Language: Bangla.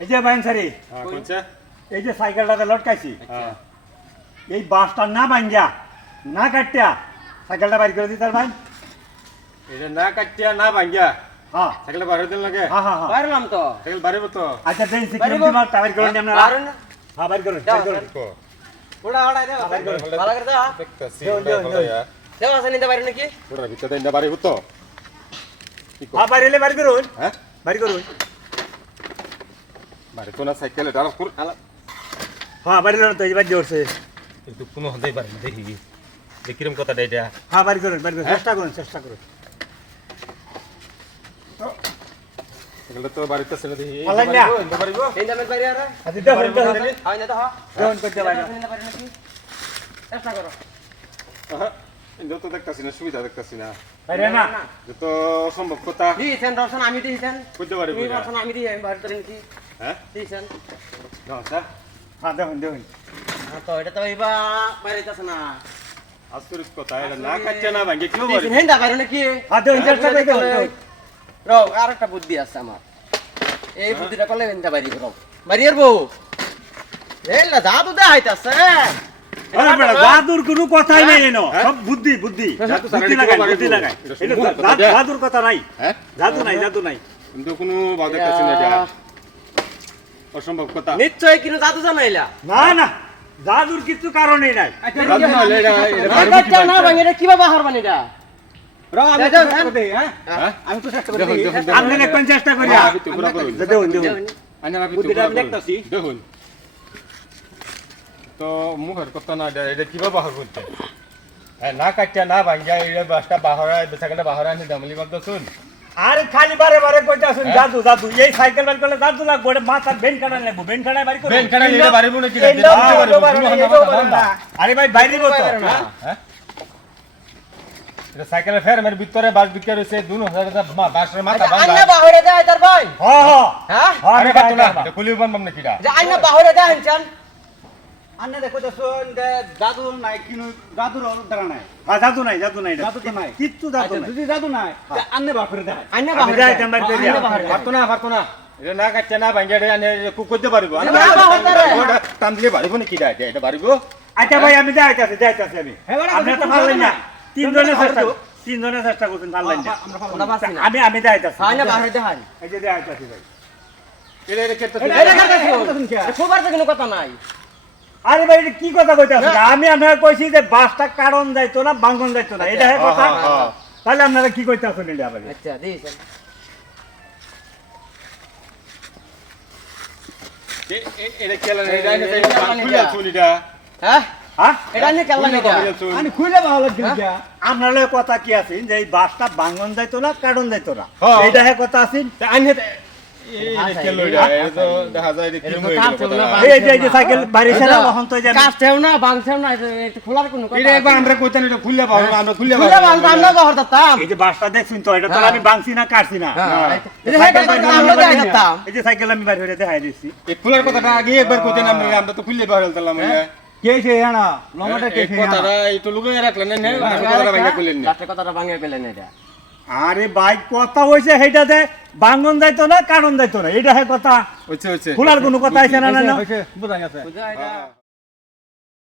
এই যে বাইন সারি হ্যাঁ এই যে সাইকেলটাতে লটকাইছি। হ্যাঁ এই বাসটা না ভাঙ্গিয়া না কাটিয়া সাইকেলটা বাইর করে দিতার ভাই। এটা না কাটিয়া না ভাঙ্গিয়া হ্যাঁ। সাইকেলটা বাড়ি দিন লাগে হ্যাঁ হ্যাঁ হ্যাঁ। পারলাম তো। সাইকেল বাড়িব তো। আচ্ছা দেন বাইরে সিকিউরিটি বল। মাল করে না হ্যাঁ বাইর করুন বাইর ওড়া ওড়া ভালো করে দাও দেখতাছি দেও, নাকি? ভিতরে ইন্দা হ্যাঁ বাইর হ্যাঁ? বাইর করুন। বাড়ি তো না সাইকেল এটা পুর হ্যাঁ বাইর করুন তো এই জোরছে একটু কোনো হতেই পারে না দেখি। দেখিরম কথা এটা। হ্যাঁ বাইর করুন বাইর করুন হ্যাঁ? চেষ্টা করুন চেষ্টা করুন। সাইকেলটা তো বাড়িতে ছেড়ে দেখি পারলেন না? এই দামের বাইরে আর। আচ্ছা দেখুন দেখুন হয় না তো হ্যাঁ দেখুন করতে বাইর নিতে চেষ্টা করো। ইন্দা তো দেখতাছি না সুবিধা দেখতাছি না। বাইরে না। তো অসম্ভব কথা। দিয়েছেন দর্শন আমি দিয়েছেন তুমি দর্শন আমি দিয়ে আমি বাইরে নাকি? হ্যাঁ? হ্যাঁ দেখুন দেখুন। হ্যাঁ তো এটা তো এবার বাইরে যাচ্ছে না। আশ্চর্য কথা এটা না কাটিয়া না ভাঙ্গে কি দিয়েছেন বাড়ি হেন্দা বাইরে নাকি? হ্যাঁ দেখুন চেষ্টা করে দেখুন দেখুন। রও আর একটা বুদ্ধি আছে আমার। এই বুদ্ধিটা করলে হেন্দা বাইরে করো বাইরে বউ এলা জাদু দেখাইতাছে আরে জাদুর কোনো কথাই নাই এনো। হ্যাঁ? সব বুদ্ধি বুদ্ধি। লাগাই বুদ্ধি কথা, জাদুর কথা নাই। হ্যাঁ? জাদু নাই জাদু নাই। কিন্তু কোনো না অসম্ভব কথা। নিশ্চয় কিন্তু জাদু জানাইলা। না না জাদুর কিছু কারণই নাই। না আচ্ছা না ভাঙে এটা কীভাবে হারবান এটা? আমি তো চেষ্টা করে। আপনি চেষ্টা করি। দেখুন দেখুন। দেখুন। তো মুখের কথা না এটা এটা কীভাবে বাহার করতে হ্যাঁ, না কাটিয়া না এটা বাসটা বাহরা বেচাকেটা বাহরা আনি দামলি বাদ শুন। আরে খালি বারে বারে কইতে আসুন হ্যাঁ? জাদু জাদু এই সাইকেল বাইর করলে জাদু লাগবে ওটা মাথার বেন কাটান লাগবে বেন কাটায় বাড়ি করুন বেন কাটা নিলে বাড়িব নাকি এই লোক তো পারে না, এই লোক পারে না। আরে ভাই বাইরে না। হ্যাঁ? এটা সাইকেলের ফের মের ভিতরে বাস বিক্রি হইছে 2000 টাকা বাসের মাথা আচ্ছা, বান্ধা। আইনা বাহরে দেয় তার ভাই। হ্যাঁ হ্যাঁ। হ্যাঁ? আরে আমি বাতো এটা কুলি বান বাম নাকি এটা? যে আইনা বাহরে দেয় আনছেন আন্না দেখো তো শোন দে জাদু নাই কিনু জাদুর দ্বারা নাই। হ্যাঁ জাদু নাই জাদু নাই জাদু তো নাই। কিচ্ছু জাদু আচ্ছা নাই। যদি জাদু নাই তে আন্নে বাপরে দেয়। বাহরে যাই দেয় আইনা দিয়া। দেয়। পারতো না পারতো না। এটা না কাটিয়া না ভাঙ্গিয়া এটা আনি কু করতে পারিব। না টান দিলে বাড়িব নাকি এটা এটা- এটা বাড়িব। আচ্ছা ভাই আমি যাইতাছি যাইতাছি আমি। হ্যাঁ, বাড়া, আপনি তো পারলেন না। না। তিনজনের চেষ্টা তিনজনের চেষ্টা করছেন পারলেন না। আমরা পাবো ওটা পাচ্ছি না। আমি আমি যাইতাছি। আইনা বাহরে দেয়। এই যে যাইতাছি ভাই। এটা এটা কেটে এটা- এটা কার কাছে এটা শুনছে। খুব আর তো কোনো কথা নাই। আরে ভাই এটা কি কথা কইতাছেন আমি আপনারা কইছি যে বাসটা কারণ যাইতো না বাঙ্গন যাইতো না। এটা হ্যাঁ কথা। হ্যাঁ, হ্যাঁ। তাহলে আপনারা কি এটা আবার? আচ্ছা এটা কেলা এটা খুলে এটা। হ্যাঁ? হ্যাঁ? আপনার কথা কি আছে? যে এই বাসটা বাঙ্গন যাইতো না কারণ যাইতো না। এইটা হ্যাঁ কথা আছে। হয়ে খোলার হ্যাঁ। হ্যাঁ হ্যাঁ। কথাটা আগে একবার কইতেন আমরা তো খুললে পাবো তাহলে কে সে লম্বাটা কে কথাটা একটু লুকিয়ে কথাটা ভাঙিয়ে পেলেন এটা আরে বাইক কথা হইছে হেইটা দে বাঙ্গন যাইতো না কারণ যাইতো না এটা হে কথা। হইছে হইছে। খোলার কোনো কথা আইছে না না না। বোঝা গেছে। বুঝা